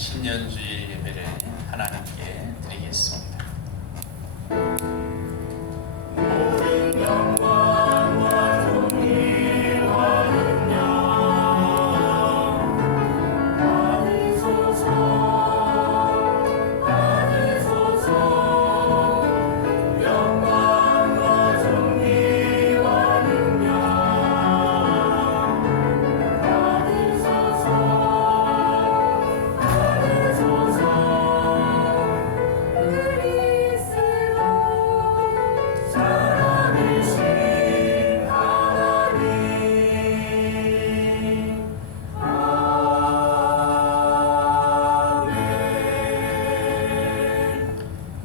신년주일 예배를 하나님께 드리겠습니다. 모든 영광과 존귀와 능력 받으소서, 받으소서. 영광과 존귀와 능력 받으소서, 받으소서. 그리스도 살아계신 하나님, 아멘.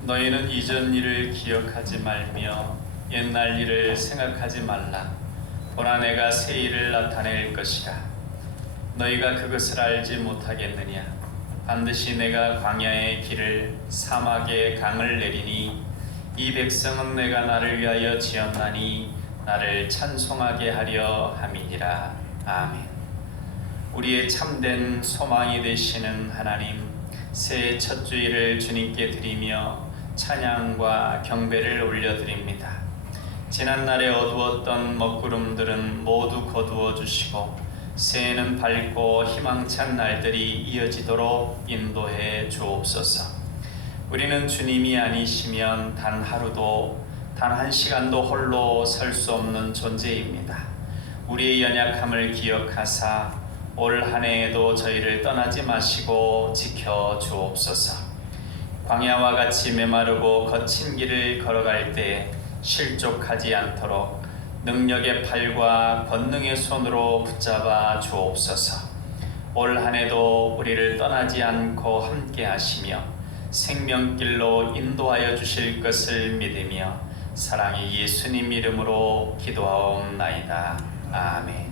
너희는 이전 일을 기억하지 말며 옛날 일을 생각하지 말라. 보라, 내가 새 일을 나타낼 것이라. 너희가 그것을 알지 못하겠느냐? 반드시 내가 광야의 길을 사막의 강을 내리니 이 백성은 내가 나를 위하여 지었나니 나를 찬송하게 하려 함이니라. 아멘. 우리의 참된 소망이 되시는 하나님, 새해 첫 주일을 주님께 드리며 찬양과 경배를 올려드립니다. 지난날에 어두웠던 먹구름들은 모두 거두어 주시고 새해는 밝고 희망찬 날들이 이어지도록 인도해 주옵소서. 우리는 주님이 아니시면 단 하루도 단 한 시간도 홀로 설 수 없는 존재입니다. 우리의 연약함을 기억하사 올 한 해에도 저희를 떠나지 마시고 지켜 주옵소서. 광야와 같이 메마르고 거친 길을 걸어갈 때 실족하지 않도록 능력의 팔과 권능의 손으로 붙잡아 주옵소서. 올 한 해도 우리를 떠나지 않고 함께 하시며 생명길로 인도하여 주실 것을 믿으며 사랑의 예수님 이름으로 기도하옵나이다. 아멘.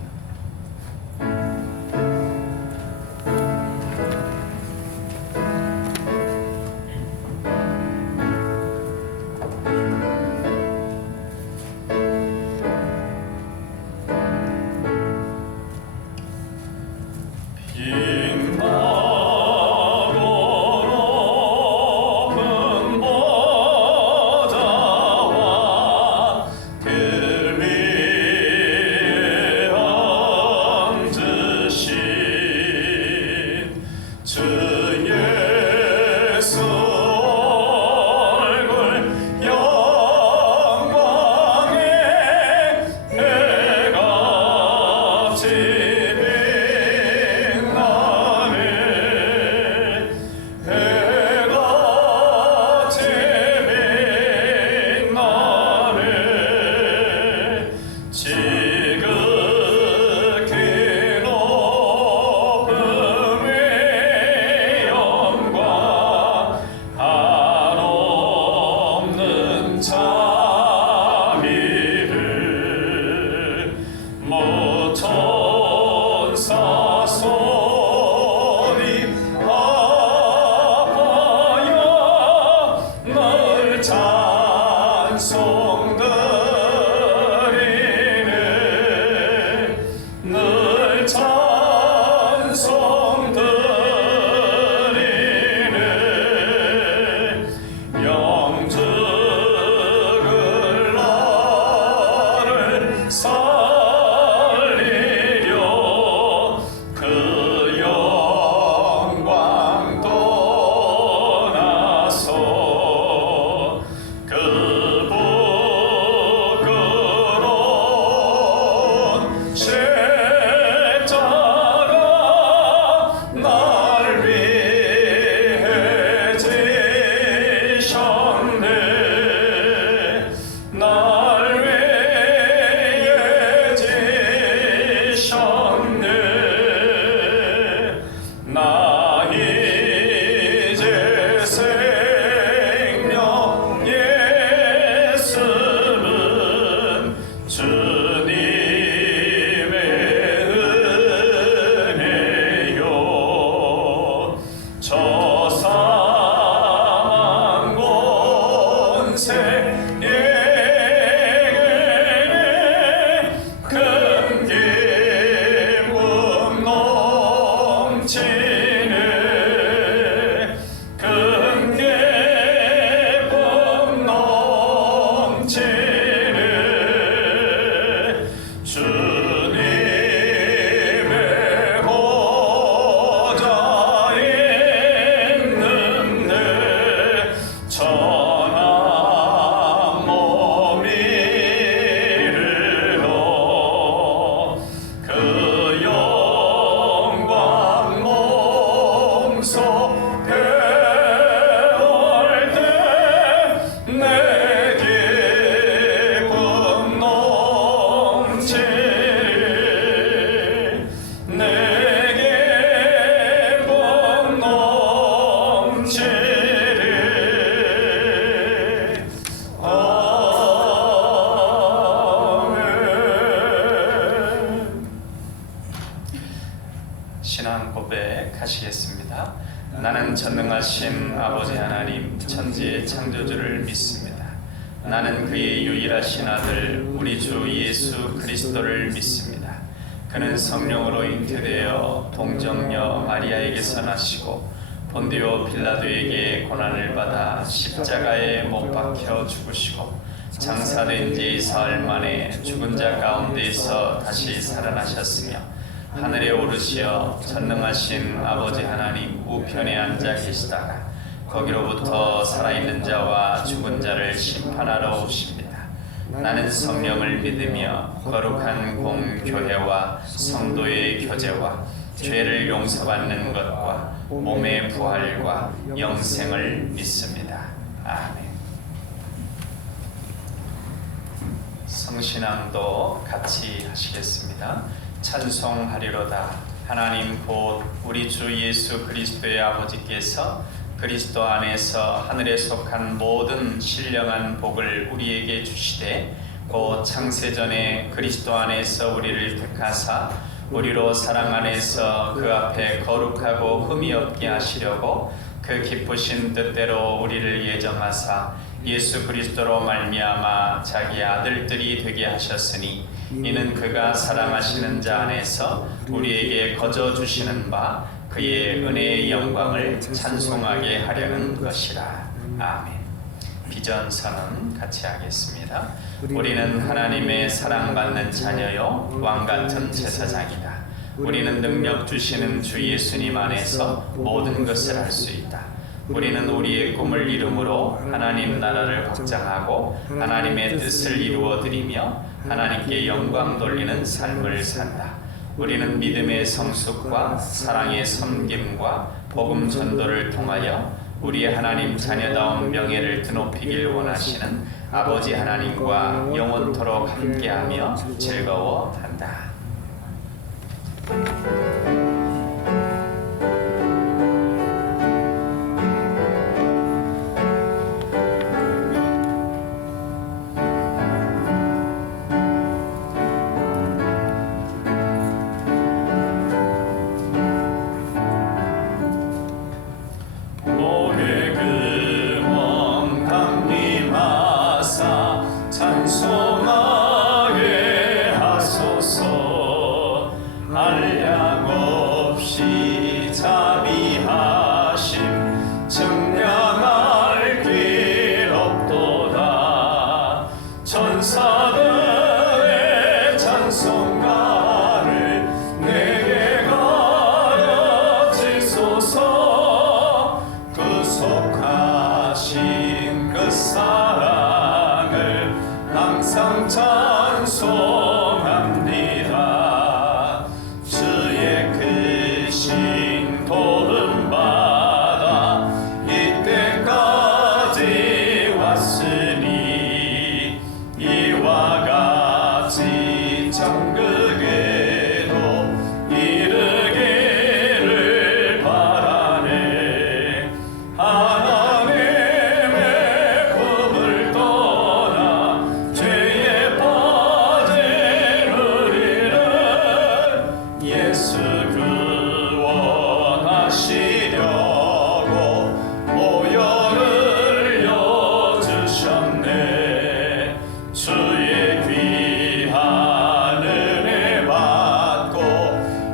그 위에 고백하시겠습니다. 나는 전능하신 아버지 하나님 천지의 창조주를 믿습니다. 나는 그의 유일하신 아들 우리 주 예수 그리스도를 믿습니다. 그는 성령으로 잉태되어 동정녀 마리아에게서 나시고 본디오 빌라도에게 고난을 받아 십자가에 못 박혀 죽으시고 장사된 지 사흘 만에 죽은 자 가운데에서 다시 살아나셨으며 하늘에 오르시어 전능하신 아버지 하나님 우편에 앉아 계시다가 거기로부터 살아있는 자와 죽은 자를 심판하러 오십니다. 나는 성령을 믿으며 거룩한 공교회와 성도의 교제와 죄를 용서받는 것과 몸의 부활과 영생을 믿습니다. 아멘. 성신앙도 같이 하시겠습니다. 찬송하리로다. 하나님 곧 우리 주 예수 그리스도의 아버지께서 그리스도 안에서 하늘에 속한 모든 신령한 복을 우리에게 주시되 곧 창세전에 그리스도 안에서 우리를 택하사 우리로 사랑 안에서 그 앞에 거룩하고 흠이 없게 하시려고 그 기쁘신 뜻대로 우리를 예정하사 예수 그리스도로 말미암아 자기 아들들이 되게 하셨으니 이는 그가 사랑하시는 자 안에서 우리에게 거저 주시는 바 그의 은혜의 영광을 찬송하게 하려는 것이라. 아멘. 비전선언 같이 하겠습니다. 우리는 하나님의 사랑받는 자녀요 왕같은 제사장이다. 우리는 능력 주시는 주 예수님 안에서 모든 것을 할 수 있다. 우리는 우리의 꿈을 이름으로 하나님 나라를 확장하고 하나님의 뜻을 이루어 드리며 하나님께 영광 돌리는 삶을 산다. 우리는 믿음의 성숙과 사랑의 섬김과 복음 전도를 통하여 우리의 하나님 자녀다운 명예를 드높이길 원하시는 아버지 하나님과 영원토록 함께하며 즐거워한다. 찬송합니다. 주의 크신 도움 받아 이때까지 왔으니 이와 같이 천국에도 이르기를 바라네. 하나님의 품을 떠나 죄에 빠진 우리를 예수 구원하시려고 보혈을 여주셨네. 주의 귀한 은혜 받고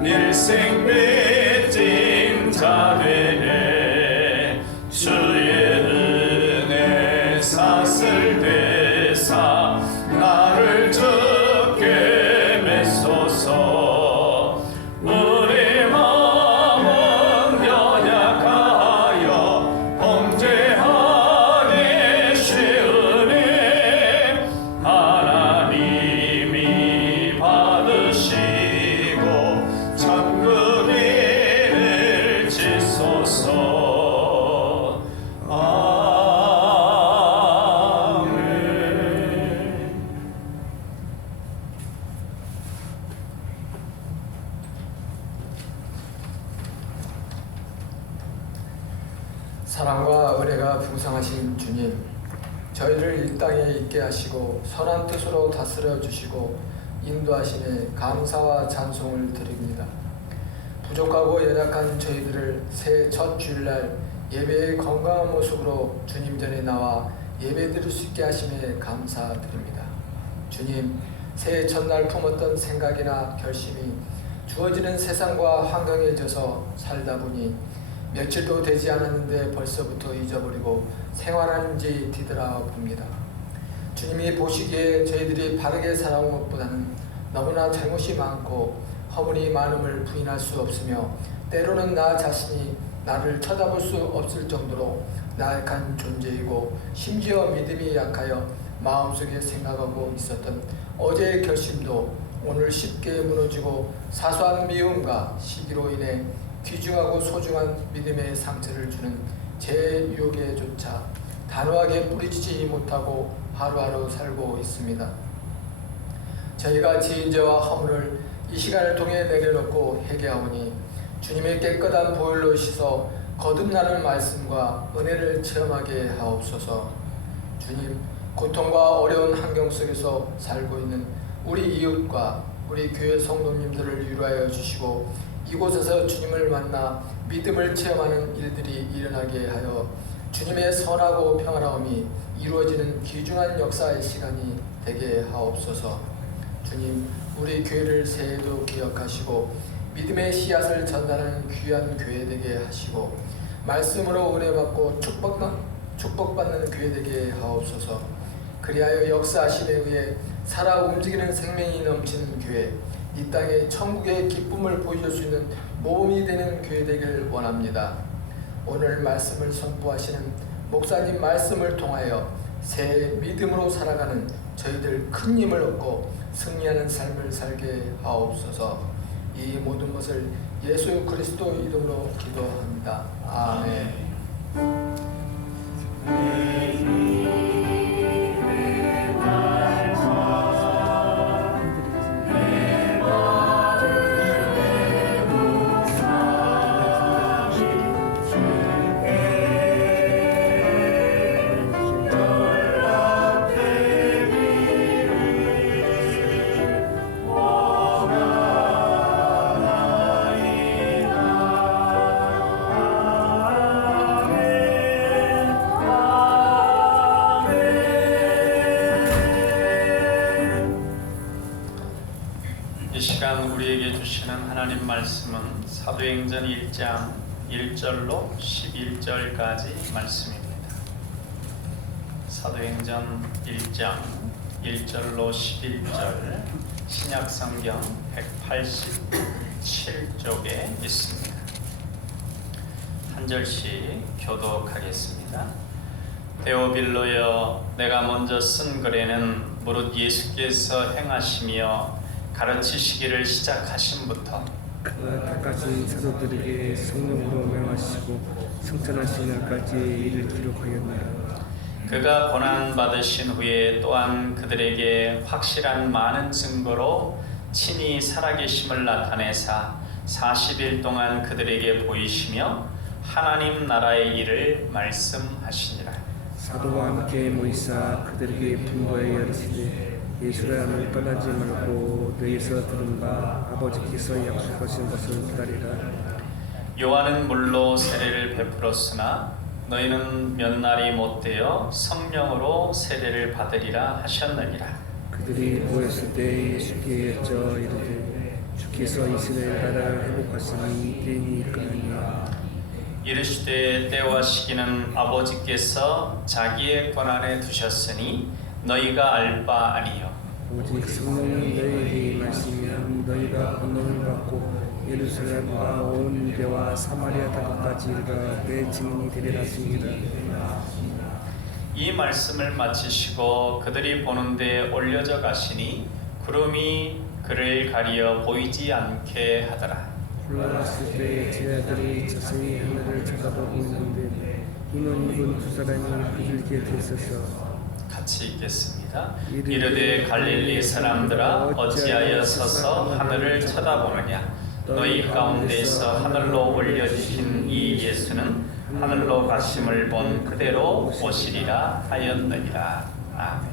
일생 빚진 자 되네. 주의 은혜 샀을 되사 나를 주께 맺소서. 우리 마음은 연약하여 범죄하기 쉬우니 하나님이 받으시고 천국 이를 지소서. 아멘. 사랑과 의뢰가 풍성하신 주님, 저희를 이 땅에 있게 하시고 선한 뜻으로 다스려 주시고 인도하심에 감사와 찬송을 드립니다. 부족하고 연약한 저희들을 새해 첫 주일날 예배의 건강한 모습으로 주님 전에 나와 예배드릴 수 있게 하심에 감사드립니다. 주님, 새해 첫날 품었던 생각이나 결심이 주어지는 세상과 환경에 져서 살다 보니 며칠도 되지 않았는데 벌써부터 잊어버리고 생활하는지 뒤돌아봅니다. 주님이 보시기에 저희들이 바르게 살아온 것보다는 너무나 잘못이 많고 허물이 많음을 부인할 수 없으며 때로는 나 자신이 나를 쳐다볼 수 없을 정도로 나약한 존재이고 심지어 믿음이 약하여 마음속에 생각하고 있었던 어제의 결심도 오늘 쉽게 무너지고 사소한 미움과 시기로 인해 귀중하고 소중한 믿음의 상처를 주는 제 유혹에조차 단호하게 뿌리치지 못하고 하루하루 살고 있습니다. 저희가 지은 죄와 허물을 이 시간을 통해 내려놓고 회개하오니 주님의 깨끗한 보혈로 씻어 거듭나는 말씀과 은혜를 체험하게 하옵소서. 주님, 고통과 어려운 환경 속에서 살고 있는 우리 이웃과 우리 교회 성도님들을 위로하여 주시고 이곳에서 주님을 만나 믿음을 체험하는 일들이 일어나게 하여 주님의 선하고 평안함이 이루어지는 귀중한 역사의 시간이 되게 하옵소서. 주님, 우리 교회를 새해도 기억하시고 믿음의 씨앗을 전달하는 귀한 교회 되게 하시고 말씀으로 은혜받고 축복받는 교회 되게 하옵소서. 그리하여 역사하심에 의해 살아 움직이는 생명이 넘치는 교회, 이 땅에 천국의 기쁨을 보여줄 수 있는 모범이 되는 교회 되길 원합니다. 오늘 말씀을 선포하시는 목사님 말씀을 통하여 새 믿음으로 살아가는 저희들 큰 힘을 얻고 승리하는 삶을 살게 하옵소서. 이 모든 것을 예수 그리스도 이름으로 기도합니다. 아멘. 이 시간 우리에게 주시는 하나님 말씀은 사도행전 1장 1절로 11절까지 말씀입니다. 사도행전 1장 1절로 11절 신약성경 187쪽에 있습니다. 한 절씩 교독하겠습니다. 데오빌로여, 내가 먼저 쓴 글에는 무릇 예수께서 행하시며 가르치시기를 시작하심부터 그가 닦아진 사도들에게 성령으로 명하시고 승천하신 날까지 이를 기록하였노라. 그가 고난 받으신 후에 또한 그들에게 확실한 많은 증거로 친히 살아계심을 나타내사 40일 동안 그들에게 보이시며 하나님 나라의 일을 말씀하시니라. 사도와 함께 모이사 그들에게 분부하여 이르시되 예수라는 떠나지 말고 너희에서 들은 바 아버지께서 약속하신 것을 기다리라. 요한은 물로 세례를 베풀었으나 너희는 몇 날이 못되어 성령으로 세례를 받으리라 하셨느니라. 그들이 모였을 때 예수께 여쭤 이르되 주께서 이스라엘 나라를 회복하시니 때니 그러냐. 이르시되 때와 시기는 아버지께서 자기의 권한에 두셨으니 너희가 알 바 아니요 오직 성령이 너희에게 임하시면 너희가 권능을 받고 예루살렘과 온 유대와 사마리아 땅까지 이르러 내 증인이 되리라 하시니라. 이 말씀을 마치시고 그들이 보는데 올려져 가시니 구름이 그를 가리어 보이지 않게 하더라. 올라갔을 때 제자들이 자세히 하늘을 쳐다보고 있는데 이는 입은 두 사람이 그들께 들서서 같이 읽겠습니다. 이르되 갈릴리 사람들아 어찌하여 서서 하늘을 쳐다보느냐. 너희 가운데서 하늘로 올려주신 이 예수는 하늘로 가심을 본 그대로 오시리라 하였느니라. 아멘.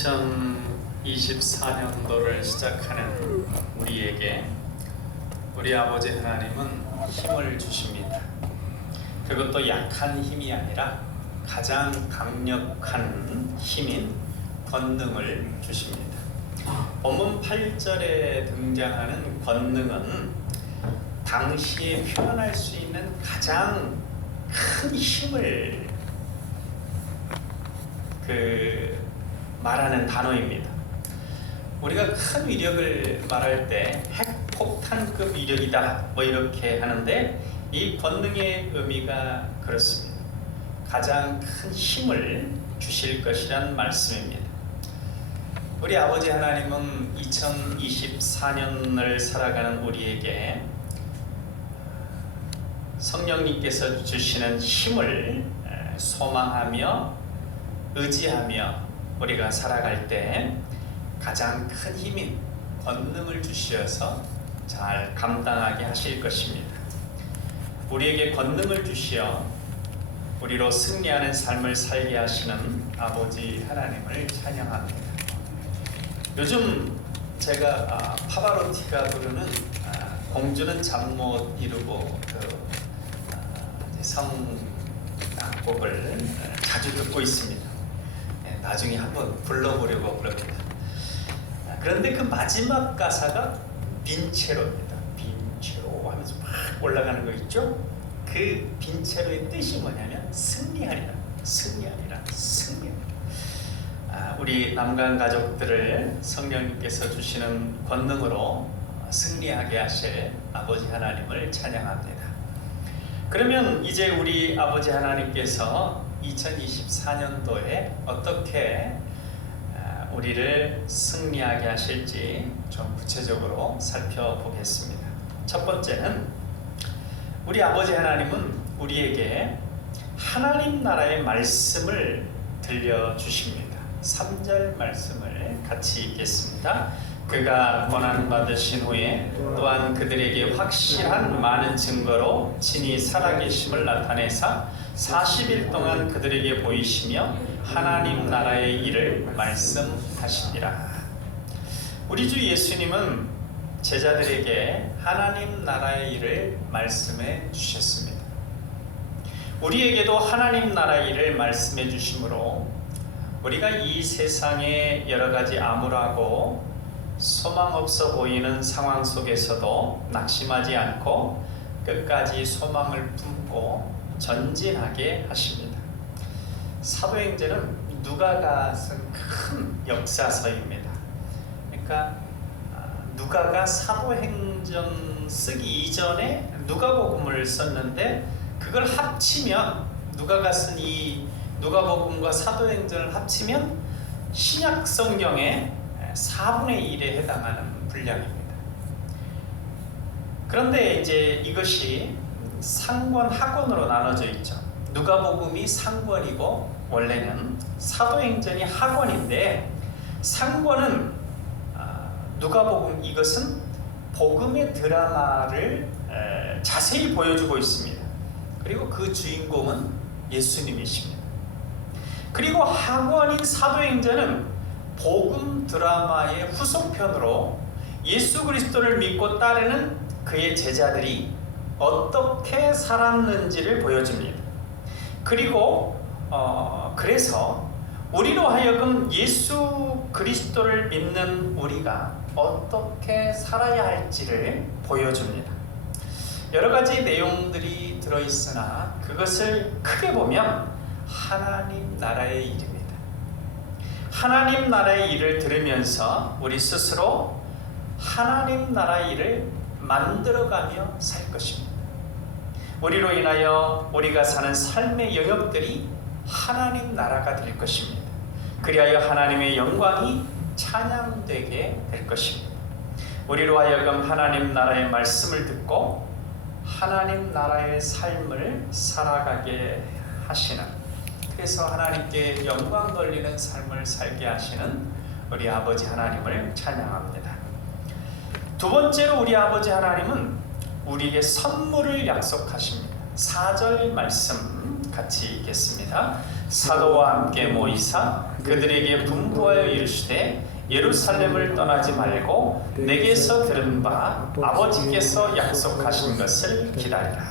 2024년도를 시작하는 우리에게 우리 아버지 하나님은 힘을 주십니다. 그것도 약한 힘이 아니라 가장 강력한 힘인 권능을 주십니다. 본문 8절에 등장하는 권능은 당시에 표현할 수 있는 가장 큰 힘을 말하는 단어입니다. 우리가 큰 위력을 말할 때 핵폭탄급 위력이다 뭐 이렇게 하는데, 이 권능의 의미가 그렇습니다. 가장 큰 힘을 주실 것이란 말씀입니다. 우리 아버지 하나님은 2024년을 살아가는 우리에게 성령님께서 주시는 힘을 소망하며 의지하며 우리가 살아갈 때 가장 큰 힘인 권능을 주시어서 잘 감당하게 하실 것입니다. 우리에게 권능을 주시어 우리로 승리하는 삶을 살게 하시는 아버지 하나님을 찬양합니다. 요즘 제가 파바로티가 부르는 공주는 잠 못 이루고 성곡을 자주 듣고 있습니다. 나중에 한번 불러보려고 그럽니다. 그런데 그 마지막 가사가 빈체로입니다. 빈체로 하면서 막 올라가는 거 있죠? 그 빈체로의 뜻이 뭐냐면 승리하리라, 승리하리라, 승리하리라. 우리 남간 가족들을 성령님께서 주시는 권능으로 승리하게 하실 아버지 하나님을 찬양합니다. 그러면 이제 우리 아버지 하나님께서 2024년도에 어떻게 우리를 승리하게 하실지 좀 구체적으로 살펴보겠습니다. 첫 번째는 우리 아버지 하나님은 우리에게 하나님 나라의 말씀을 들려주십니다. 3절 말씀을 같이 읽겠습니다. 그가 고난받으신 후에 또한 그들에게 확실한 많은 증거로 친히 살아계심을 나타내사 40일 동안 그들에게 보이시며 하나님 나라의 일을 말씀하시니라. 우리 주 예수님은 제자들에게 하나님 나라의 일을 말씀해 주셨습니다. 우리에게도 하나님 나라의 일을 말씀해 주심으로 우리가 이 세상의 여러 가지 암울하고 소망 없어 보이는 상황 속에서도 낙심하지 않고 끝까지 소망을 품고 전진하게 하십니다. 사도행전은 누가가 쓴 큰 역사서입니다. 그러니까 누가가 사도행전 쓰기 이전에 누가복음을 썼는데, 그걸 합치면 누가가 쓴 이 누가복음과 사도행전을 합치면 신약 성경의 4분의 1에 해당하는 분량입니다. 그런데 이제 이것이 상권, 하권으로 나눠져 있죠. 누가복음이 상권이고 원래는 사도행전이 하권인데, 상권은 누가복음, 이것은 복음의 드라마를 자세히 보여주고 있습니다. 그리고 그 주인공은 예수님이십니다. 그리고 하권인 사도행전은 복음 드라마의 후속편으로 예수 그리스도를 믿고 따르는 그의 제자들이 어떻게 살았는지를 보여줍니다. 그리고 그래서 우리로 하여금 예수 그리스도를 믿는 우리가 어떻게 살아야 할지를 보여줍니다. 여러 가지 내용들이 들어있으나 그것을 크게 보면 하나님 나라의 일입니다. 하나님 나라의 일을 들으면서 우리 스스로 하나님 나라의 일을 만들어가며 살 것입니다. 우리로 인하여 우리가 사는 삶의 영역들이 하나님 나라가 될 것입니다. 그리하여 하나님의 영광이 찬양되게 될 것입니다. 우리로 하여금 하나님 나라의 말씀을 듣고 하나님 나라의 삶을 살아가게 하시는, 그래서 하나님께 영광 돌리는 삶을 살게 하시는 우리 아버지 하나님을 찬양합니다. 두 번째로 우리 아버지 하나님은 우리에게 선물을 약속하십니다. 4절 말씀 같이 읽겠습니다. 사도와 함께 모이사 그들에게 분부하여 이르시되 예루살렘을 떠나지 말고 내게서 들은 바 아버지께서 약속하신 것을 기다리라.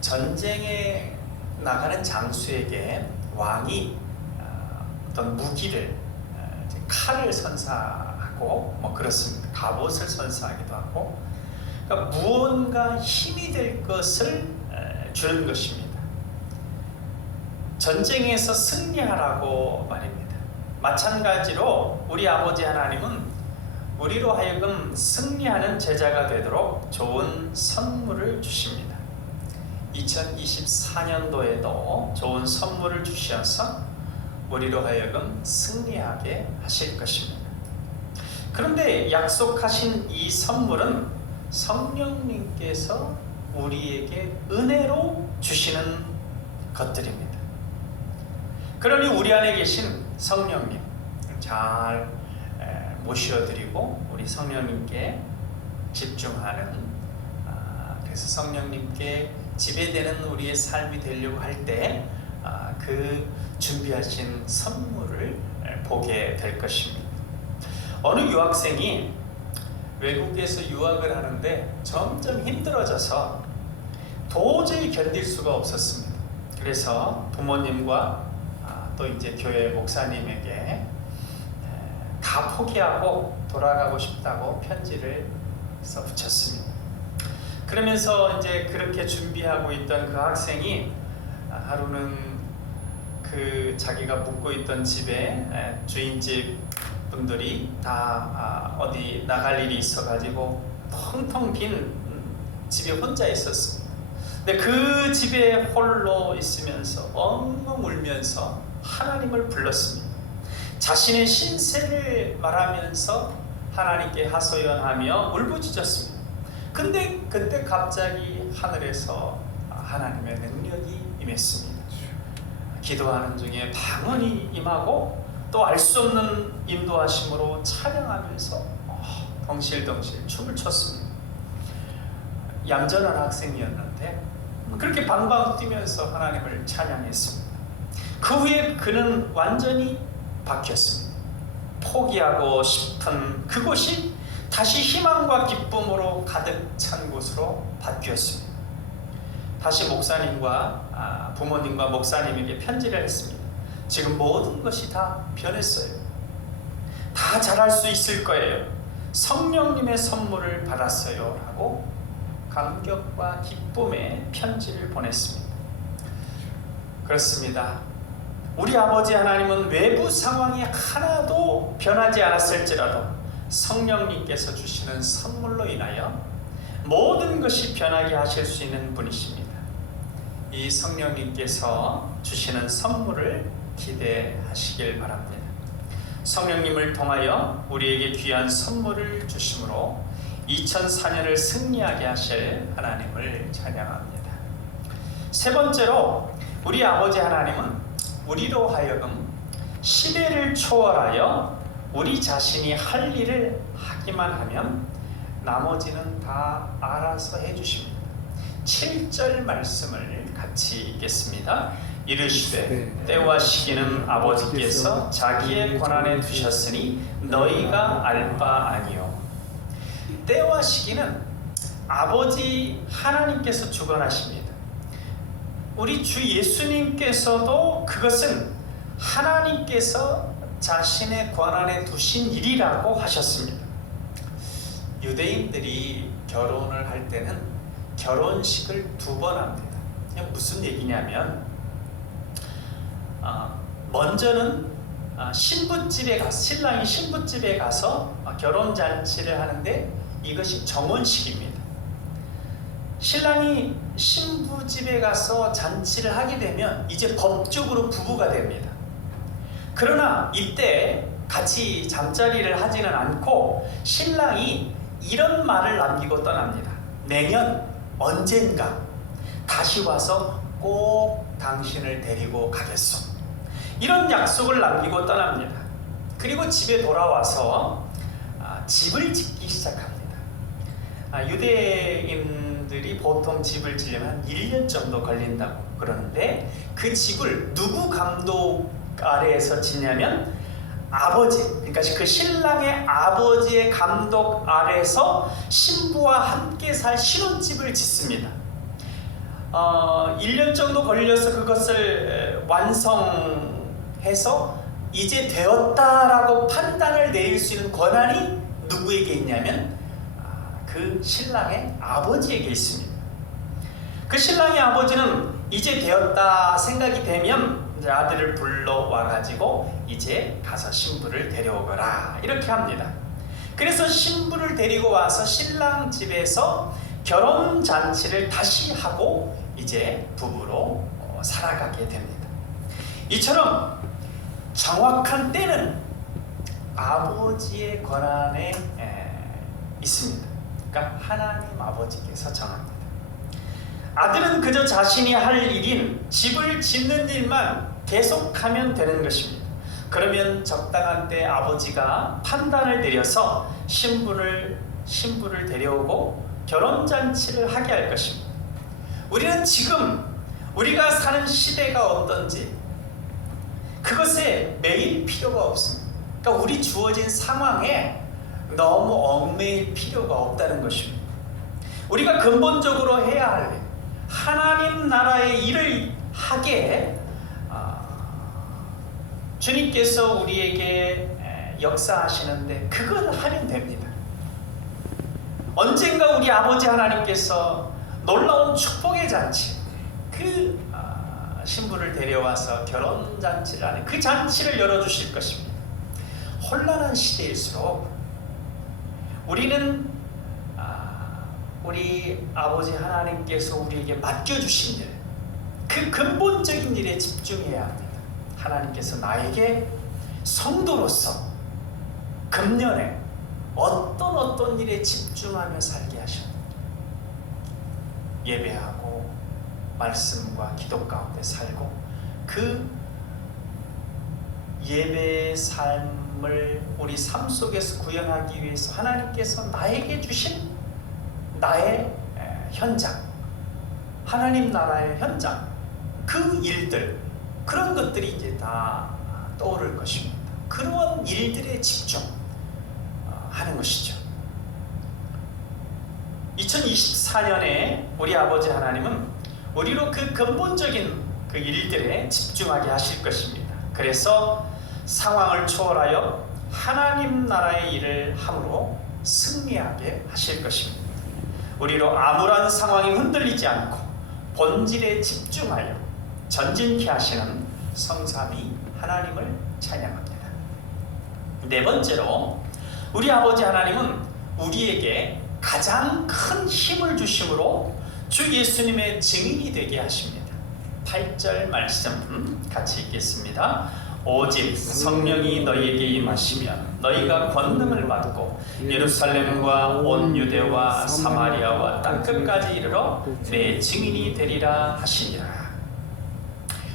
전쟁에 나가는 장수에게 왕이 어떤 무기를 칼을 선사하고 뭐 그렇습니다. 갑옷을 선사하기도 하고, 그러니까 무언가 힘이 될 것을 주는 것입니다. 전쟁에서 승리하라고 말입니다. 마찬가지로 우리 아버지 하나님은 우리로 하여금 승리하는 제자가 되도록 좋은 선물을 주십니다. 2024년도에도 좋은 선물을 주셔서 우리로 하여금 승리하게 하실 것입니다. 그런데 약속하신 이 선물은 성령님께서 우리에게 은혜로 주시는 것들입니다. 그러니 우리 안에 계신 성령님 잘 모셔드리고 우리 성령님께 집중하는, 그래서 성령님께 지배되는 우리의 삶이 되려고 할 때 그 준비하신 선물을 보게 될 것입니다. 어느 유학생이 외국에서 유학을 하는데 점점 힘들어져서 도저히 견딜 수가 없었습니다. 그래서 부모님과 또 이제 교회 목사님에게 다 포기하고 돌아가고 싶다고 편지를 써 붙였습니다. 그러면서 이제 그렇게 준비하고 있던 그 학생이 하루는 그 자기가 묵고 있던 집에 주인집 분들이 다 어디 나갈 일이 있어가지고 텅텅 빈 집에 혼자 있었습니다. 근데 그 집에 홀로 있으면서 엉엉 울면서 하나님을 불렀습니다. 자신의 신세를 말하면서 하나님께 하소연하며 울부짖었습니다. 근데 그때 갑자기 하늘에서 하나님의 능력이 임했습니다. 기도하는 중에 방언이 임하고 또 알 수 없는 인도하심으로 찬양하면서 덩실덩실 춤을 췄습니다. 얌전한 학생이었는데 그렇게 방방 뛰면서 하나님을 찬양했습니다. 그 후에 그는 완전히 바뀌었습니다. 포기하고 싶은 그곳이 다시 희망과 기쁨으로 가득 찬 곳으로 바뀌었습니다. 다시 목사님과 부모님과 목사님에게 편지를 했습니다. 지금 모든 것이 다 변했어요. 다 잘할 수 있을 거예요. 성령님의 선물을 받았어요. 라고 감격과 기쁨의 편지를 보냈습니다. 그렇습니다. 우리 아버지 하나님은 외부 상황이 하나도 변하지 않았을지라도 성령님께서 주시는 선물로 인하여 모든 것이 변하게 하실 수 있는 분이십니다. 이 성령님께서 주시는 선물을 기대하시길 바랍니다. 성령님을 통하여 우리에게 귀한 선물을 주심으로 2004년을 승리하게 하실 하나님을 찬양합니다. 세 번째로 우리 아버지 하나님은 우리로 하여금 시대를 초월하여 우리 자신이 할 일을 하기만 하면 나머지는 다 알아서 해주십니다. 7절 말씀을 같이 읽겠습니다. 이르시되 때와 시기는 아버지께서 자기의 권한에 두셨으니 너희가 알 바 아니요. 때와 시기는 아버지 하나님께서 주관하십니다. 우리 주 예수님께서도 그것은 하나님께서 자신의 권한에 두신 일이라고 하셨습니다. 유대인들이 결혼을 할 때는 결혼식을 2번 합니다. 무슨 얘기냐면 먼저는 신부집에 가서 신랑이 신부집에 가서 결혼잔치를 하는데 이것이 정혼식입니다. 신랑이 신부집에 가서 잔치를 하게 되면 이제 법적으로 부부가 됩니다. 그러나 이때 같이 잠자리를 하지는 않고 신랑이 이런 말을 남기고 떠납니다. 내년 언젠가 다시 와서 꼭 당신을 데리고 가겠소. 이런 약속을 남기고 떠납니다. 그리고 집에 돌아와서 집을 짓기 시작합니다. 유대인들이 보통 집을 지려면 1년 정도 걸린다고 그러는데 그 집을 누구 감독 아래에서 짓냐면 아버지, 그러니까 그 신랑의 아버지의 감독 아래에서 신부와 함께 살 신혼집을 짓습니다. 1년 정도 걸려서 그것을 완성해서 이제 되었다라고 판단을 내릴 수 있는 권한이 누구에게 있냐면 그 신랑의 아버지에게 있습니다. 그 신랑의 아버지는 이제 되었다 생각이 되면 이제 아들을 불러와 가지고 이제 가서 신부를 데려오거라 이렇게 합니다. 그래서 신부를 데리고 와서 신랑 집에서 결혼 잔치를 다시 하고 이제 부부로 살아가게 됩니다. 이처럼 정확한 때는 아버지의 권한에 있습니다. 그러니까 하나님 아버지께서 정합니다. 아들은 그저 자신이 할 일인 집을 짓는 일만 계속하면 되는 것입니다. 그러면 적당한 때 아버지가 판단을 내려서 신부를 데려오고 결혼잔치를 하게 할 것입니다. 우리는 지금 우리가 사는 시대가 어떤지 그것에 매일 필요가 없습니다. 그러니까 우리 주어진 상황에 너무 얽매일 필요가 없다는 것입니다. 우리가 근본적으로 해야 할 일, 하나님 나라의 일을 하게 주님께서 우리에게 역사하시는데 그걸 하면 됩니다. 언젠가 우리 아버지 하나님께서 놀라운 축복의 잔치, 그 신부를 데려와서 결혼잔치를 하는 그 잔치를 열어주실 것입니다. 혼란한 시대일수록 우리는 우리 아버지 하나님께서 우리에게 맡겨주신 일, 그 근본적인 일에 집중해야 합니다. 하나님께서 나에게 성도로서 금년에 어떤 일에 집중하며 살게 하셨는지 예배하고 말씀과 기도 가운데 살고 그 예배의 삶을 우리 삶 속에서 구현하기 위해서 하나님께서 나에게 주신 나의 현장, 하나님 나라의 현장, 그 일들, 그런 것들이 이제 다 떠오를 것입니다. 그런 일들에 집중하는 것이죠. 2024년에 우리 아버지 하나님은 우리로 그 근본적인 그 일들에 집중하게 하실 것입니다. 그래서 상황을 초월하여 하나님 나라의 일을 함으로 승리하게 하실 것입니다. 우리로 아무런 상황이 흔들리지 않고 본질에 집중하여 전진케 하시는 성삼위 하나님을 찬양합니다. 네 번째로 우리 아버지 하나님은 우리에게 가장 큰 힘을 주심으로 주 예수님의 증인이 되게 하십니다. 8절 말씀 같이 읽겠습니다. 오직 성령이 너희에게 임하시면 너희가 권능을 받고 예루살렘과 온 유대와 사마리아와 땅끝까지 이르러 내 증인이 되리라 하시니라.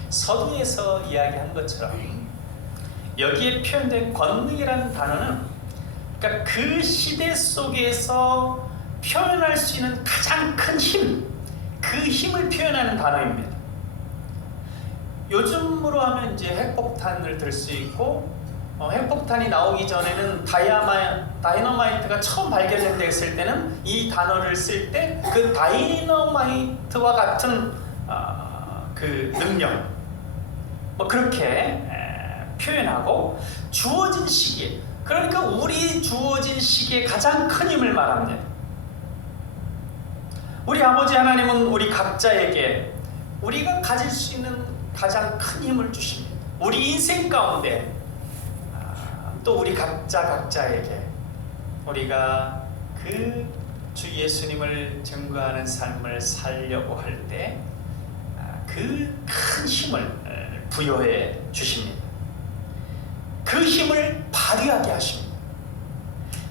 서두에서 이야기한 것처럼 여기에 표현된 권능이라는 단어는 그러니까 그 시대 속에서 표현할 수 있는 가장 큰 힘, 그 힘을 표현하는 단어입니다. 요즘으로 하면 이제 핵폭탄을 들 수 있고 핵폭탄이 나오기 전에는 다이너마이트가 처음 발견됐을 때는 이 단어를 쓸 때 그 다이너마이트와 같은 그 능력 뭐 그렇게 표현하고 주어진 시기에, 그러니까 우리 주어진 시기에 가장 큰 힘을 말합니다. 우리 아버지 하나님은 우리 각자에게 우리가 가질 수 있는 가장 큰 힘을 주십니다. 우리 인생 가운데 또 우리 각자에게 우리가 그 주 예수님을 증거하는 삶을 살려고 할 때 그 큰 힘을 부여해 주십니다. 그 힘을 발휘하게 하십니다.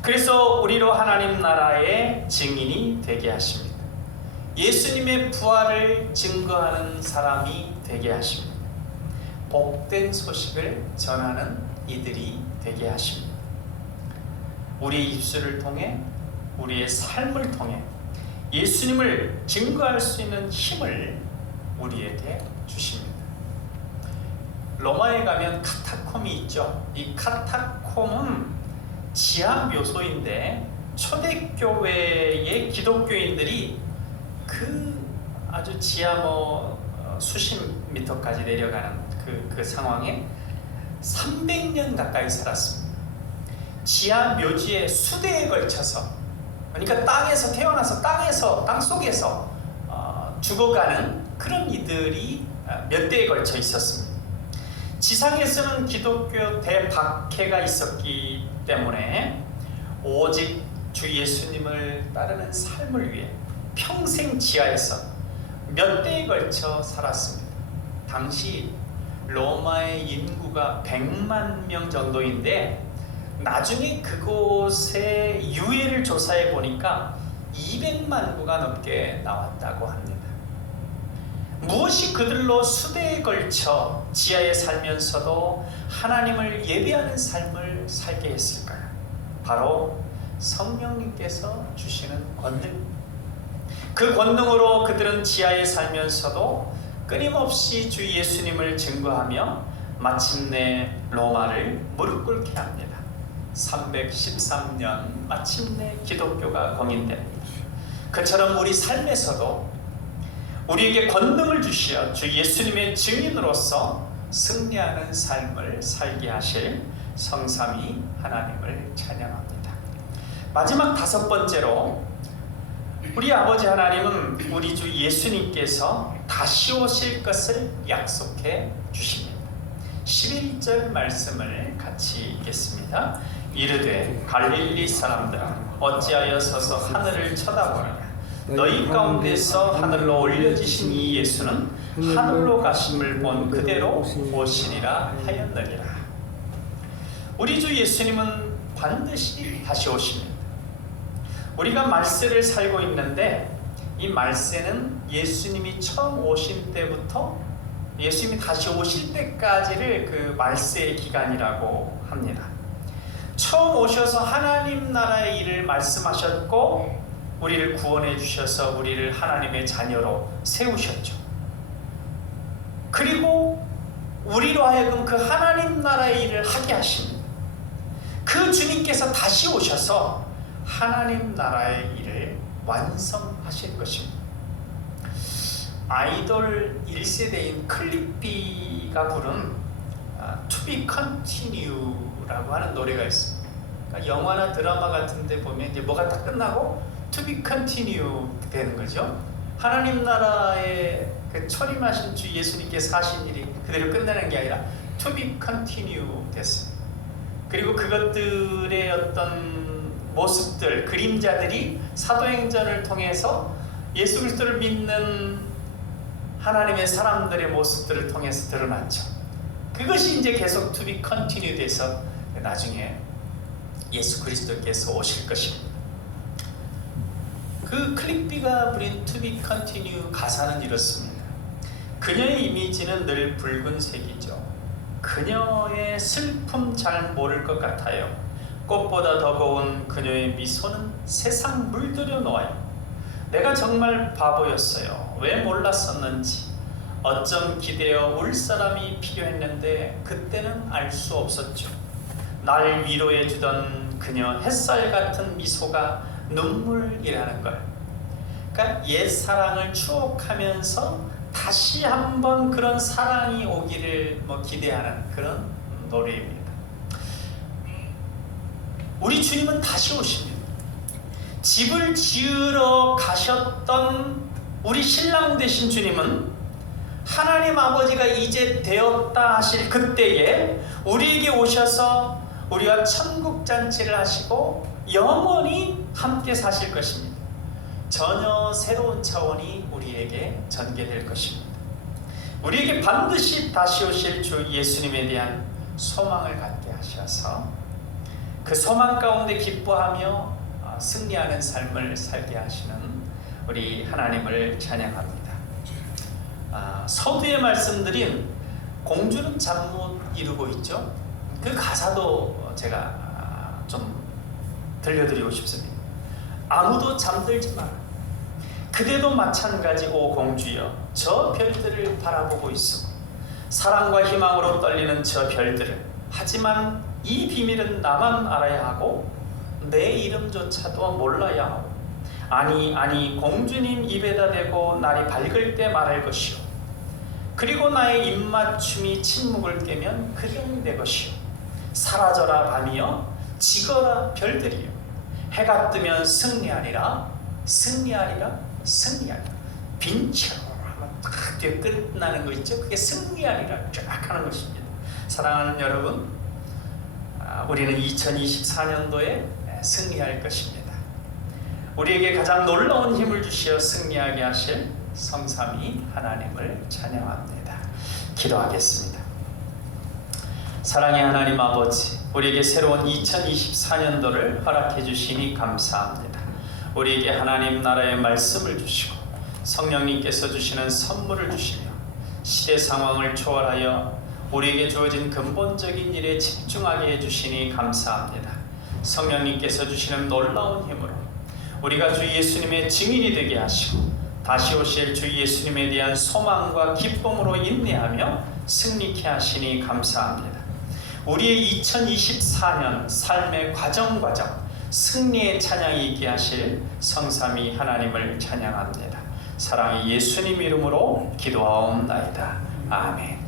그래서 우리로 하나님 나라의 증인이 되게 하십니다. 예수님의 부활을 증거하는 사람이 되게 하십니다. 복된 소식을 전하는 이들이 되게 하십니다. 우리의 입술을 통해, 우리의 삶을 통해 예수님을 증거할 수 있는 힘을 우리에게 주십니다. 로마에 가면 카타콤이 있죠. 이 카타콤은 지하 묘소인데 초대교회의 기독교인들이 그 아주 지하 수십 미터까지 내려가는 그 상황에 300년 가까이 살았습니다. 지하 묘지에 수대에 걸쳐서, 그러니까 땅에서 태어나서 땅 속에서 죽어가는 그런 이들이 몇 대에 걸쳐 있었습니다. 지상에서는 기독교 대박해가 있었기 때문에 오직 주 예수님을 따르는 삶을 위해 평생 지하에서 몇 대에 걸쳐 살았습니다. 당시 로마의 인구가 100만 명 정도인데 나중에 그곳의 유해를 조사해 보니까 200만 구가 넘게 나왔다고 합니다. 무엇이 그들로 수대에 걸쳐 지하에 살면서도 하나님을 예배하는 삶을 살게 했을까요? 바로 성령님께서 주시는 권능. 그 권능으로 그들은 지하에 살면서도 끊임없이 주 예수님을 증거하며 마침내 로마를 무릎 꿇게 합니다. 313년 마침내 기독교가 공인됩니다. 그처럼 우리 삶에서도 우리에게 권능을 주시어 주 예수님의 증인으로서 승리하는 삶을 살게 하실 성삼위 하나님을 찬양합니다. 마지막 5번째로 우리 아버지 하나님은 우리 주 예수님께서 다시 오실 것을 약속해 주십니다. 11절 말씀을 같이 읽겠습니다. 이르되 갈릴리 사람들아 어찌하여 서서 하늘을 쳐다보느냐. 너희 가운데서 하늘로 올려지신 이 예수는 하늘로 가심을 본 그대로 오시리라 하였느니라. 우리 주 예수님은 반드시 다시 오십니다. 우리가 말세를 살고 있는데 이 말세는 예수님이 처음 오신 때부터 예수님이 다시 오실 때까지를 그 말세의 기간이라고 합니다. 처음 오셔서 하나님 나라의 일을 말씀하셨고 우리를 구원해 주셔서 우리를 하나님의 자녀로 세우셨죠. 그리고 우리로 하여금 그 하나님 나라의 일을 하게 하십니다. 그 주님께서 다시 오셔서 하나님 나라의 일을 완성하실 것입니다. 아이돌 1세대인 클리피가 부른 To be continue라고 하는 노래가 있습니다. 그러니까 영화나 드라마 같은 데 보면 이제 뭐가 딱 끝나고 To be continue 되는 거죠. 하나님 나라의 그 철임하신 주 예수님께서 하신 일이 그대로 끝나는 게 아니라 To be continue 됐습니다. 그리고 그것들의 어떤 모습들, 그림자들이 사도행전을 통해서 예수 그리스도를 믿는 하나님의 사람들의 모습들을 통해서 드러났죠. 그것이 이제 계속 to be continue 돼서 나중에 예수 그리스도께서 오실 것입니다. 그 클릭비가 부린 to be continue 가사는 이렇습니다. 그녀의 이미지는 늘 붉은색이죠. 그녀의 슬픔 잘 모를 것 같아요. 꽃보다 더 고운 그녀의 미소는 세상 물들여 놓아요. 내가 정말 바보였어요. 왜 몰랐었는지. 어쩜 기대어 울 사람이 필요했는데 그때는 알 수 없었죠. 날 위로해 주던 그녀 햇살 같은 미소가 눈물이라는 걸. 그러니까 옛 사랑을 추억하면서 다시 한번 그런 사랑이 오기를 기대하는 그런 노래입니다. 우리 주님은 다시 오십니다. 집을 지으러 가셨던 우리 신랑 되신 주님은 하나님 아버지가 이제 되었다 하실 그때에 우리에게 오셔서 우리와 천국잔치를 하시고 영원히 함께 사실 것입니다. 전혀 새로운 차원이 우리에게 전개될 것입니다. 우리에게 반드시 다시 오실 주 예수님에 대한 소망을 갖게 하셔서 그 소망 가운데 기뻐하며 승리하는 삶을 살게 하시는 우리 하나님을 찬양합니다. 서두에 말씀드린 공주는 잠 못 이루고 있죠. 그 가사도 제가 좀 들려드리고 싶습니다. 아무도 잠들지 마라. 그대도 마찬가지 오 공주여 저 별들을 바라보고 있어. 사랑과 희망으로 떨리는 저 별들을. 하지만 이 비밀은 나만 알아야 하고 내 이름조차도 몰라야 하고 아니 공주님 입에다 대고 날이 밝을 때 말할 것이오. 그리고 나의 입맞춤이 침묵을 깨면 그리움이 내 것이오. 사라져라 밤이여 지거라 별들이여. 해가 뜨면 승리하리라 승리하리라 승리하리라. 빈처럼 하면 딱 뒤에 끝나는 거 있죠. 그게 승리하리라 쫙 하는 것입니다. 사랑하는 여러분, 우리는 2024년도에 승리할 것입니다. 우리에게 가장 놀라운 힘을 주시어 승리하게 하실 성삼위 하나님을 찬양합니다. 기도하겠습니다. 사랑의 하나님 아버지, 우리에게 새로운 2024년도를 허락해 주시니 감사합니다. 우리에게 하나님 나라의 말씀을 주시고 성령님께서 주시는 선물을 주시며 시대 상황을 초월하여 우리에게 주어진 근본적인 일에 집중하게 해주시니 감사합니다. 성령님께서 주시는 놀라운 힘으로 우리가 주 예수님의 증인이 되게 하시고 다시 오실 주 예수님에 대한 소망과 기쁨으로 인내하며 승리케 하시니 감사합니다. 우리의 2024년 삶의 과정 승리의 찬양이 있게 하실 성삼위 하나님을 찬양합니다. 사랑의 예수님 이름으로 기도하옵나이다. 아멘.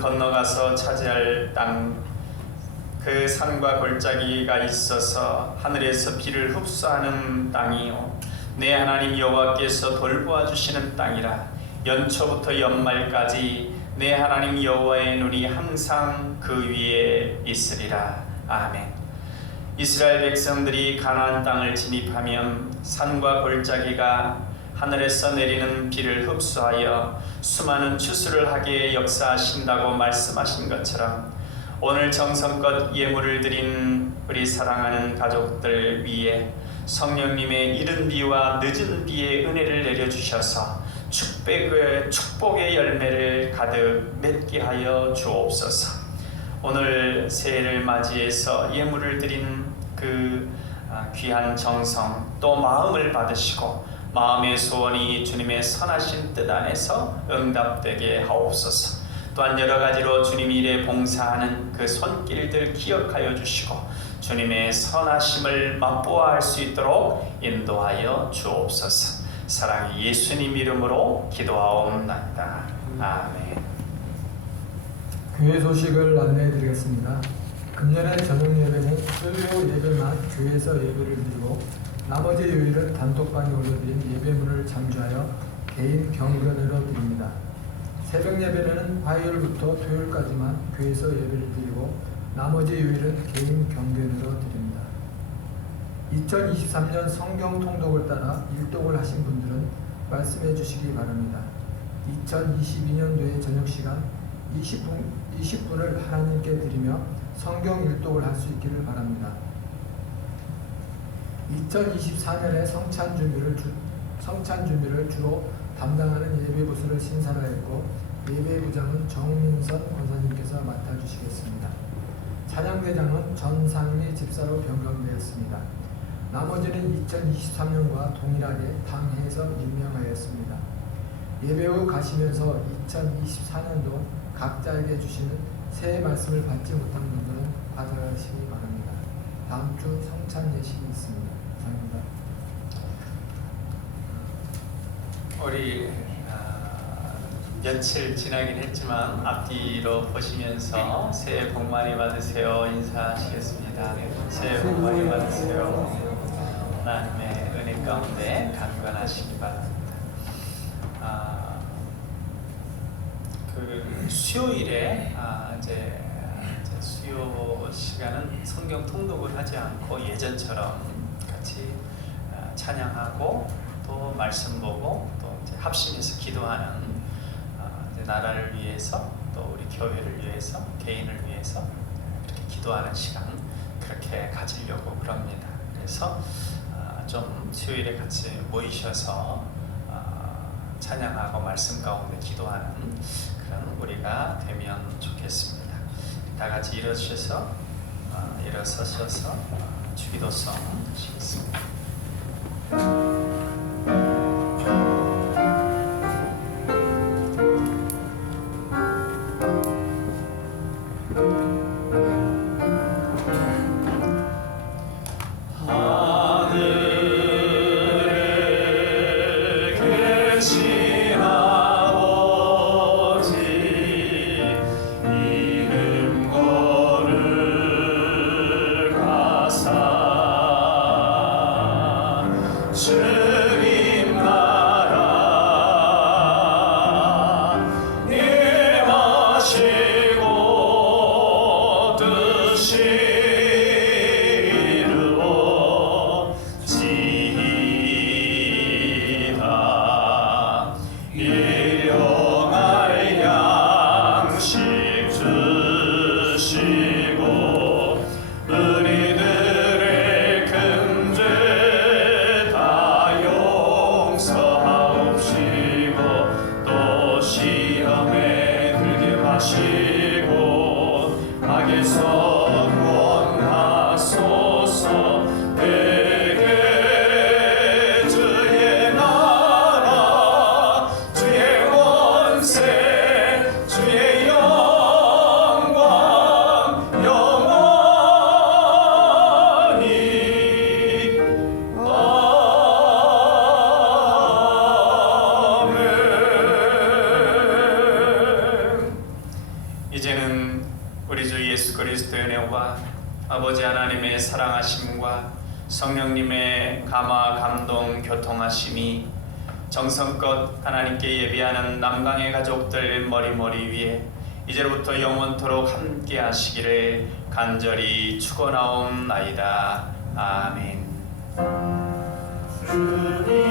건너가서 차지할 땅, 그 산과 골짜기가 있어서 하늘에서 비를 흡수하는 땅이요, 내 하나님 여호와께서 돌보아 주시는 땅이라. 연초부터 연말까지 내 하나님 여호와의 눈이 항상 그 위에 있으리라. 아멘. 이스라엘 백성들이 가나안 땅을 진입하면 산과 골짜기가 하늘에서 내리는 비를 흡수하여 수많은 추수를 하게 역사하신다고 말씀하신 것처럼, 오늘 정성껏 예물을 드린 우리 사랑하는 가족들 위에 성령님의 이른 비와 늦은 비의 은혜를 내려주셔서 축복의 열매를 가득 맺게 하여 주옵소서. 오늘 새해를 맞이해서 예물을 드린 그 귀한 정성, 또 마음을 받으시고 마음의 소원이 주님의 선하신 뜻 안에서 응답되게 하옵소서. 또한 여러 가지로 주님 일에 봉사하는 그 손길들 기억하여 주시고 주님의 선하심을 맛보아 할 수 있도록 인도하여 주옵소서. 사랑의 예수님 이름으로 기도하옵나이다. 아멘. 교회 소식을 안내해 드리겠습니다. 금년의 저녁 예배는 수요 예배만 교회에서 예배를 드리고, 나머지 요일은 단톡방에 올려드린 예배문을 참조하여 개인 경건으로 드립니다. 새벽 예배는 화요일부터 토요일까지만 교회에서 예배를 드리고, 나머지 요일은 개인 경건으로 드립니다. 2023년 성경 통독을 따라 일독을 하신 분들은 말씀해 주시기 바랍니다. 2022년도의 저녁 시간 20분을 하나님께 드리며 성경 일독을 할 수 있기를 바랍니다. 2024년의 성찬 준비를 주로 담당하는 예배부서를 신설하였고, 예배부장은 정민선 권사님께서 맡아주시겠습니다. 찬양대장은 전상미 집사로 변경되었습니다. 나머지는 2023년과 동일하게 당회에서 임명하였습니다. 예배 후 가시면서 2024년도 각자에게 주시는 새해 말씀을 받지 못한 분들은 받아가시기 바랍니다. 다음 주 성찬 예식이 있습니다. 감사합니다. 우리 며칠 지나긴 했지만 앞뒤로 보시면서 새해 복 많이 받으세요 인사하시겠습니다. 새해 복 많이 받으세요. 하나님의 은혜 가운데 강건하시기 바랍니다. 그 수요일에 이제 수요 시간은 성경 통독을 하지 않고 예전처럼 같이 찬양하고 또 말씀 보고 또 이제 합심해서 기도하는, 이제 나라를 위해서 또 우리 교회를 위해서 개인을 위해서 이렇게 기도하는 시간, 그렇게 가지려고 그럽니다. 그래서 좀 수요일에 같이 모이셔서 찬양하고 말씀 가운데 기도하는 그런 우리가 되면 좋겠습니다. 다 같이 일어서셔서 주기도송 하시겠습니다. 은희들의 큰죄 다 아버지 하나님의 사랑하심과 성령님의 감화 감동 교통하심이 정성껏 하나님께 예비하는 남강의 가족들 머리머리 위에 이제로부터 영원토록 함께 하시기를 간절히 축원하옵나이다. 아멘. 주님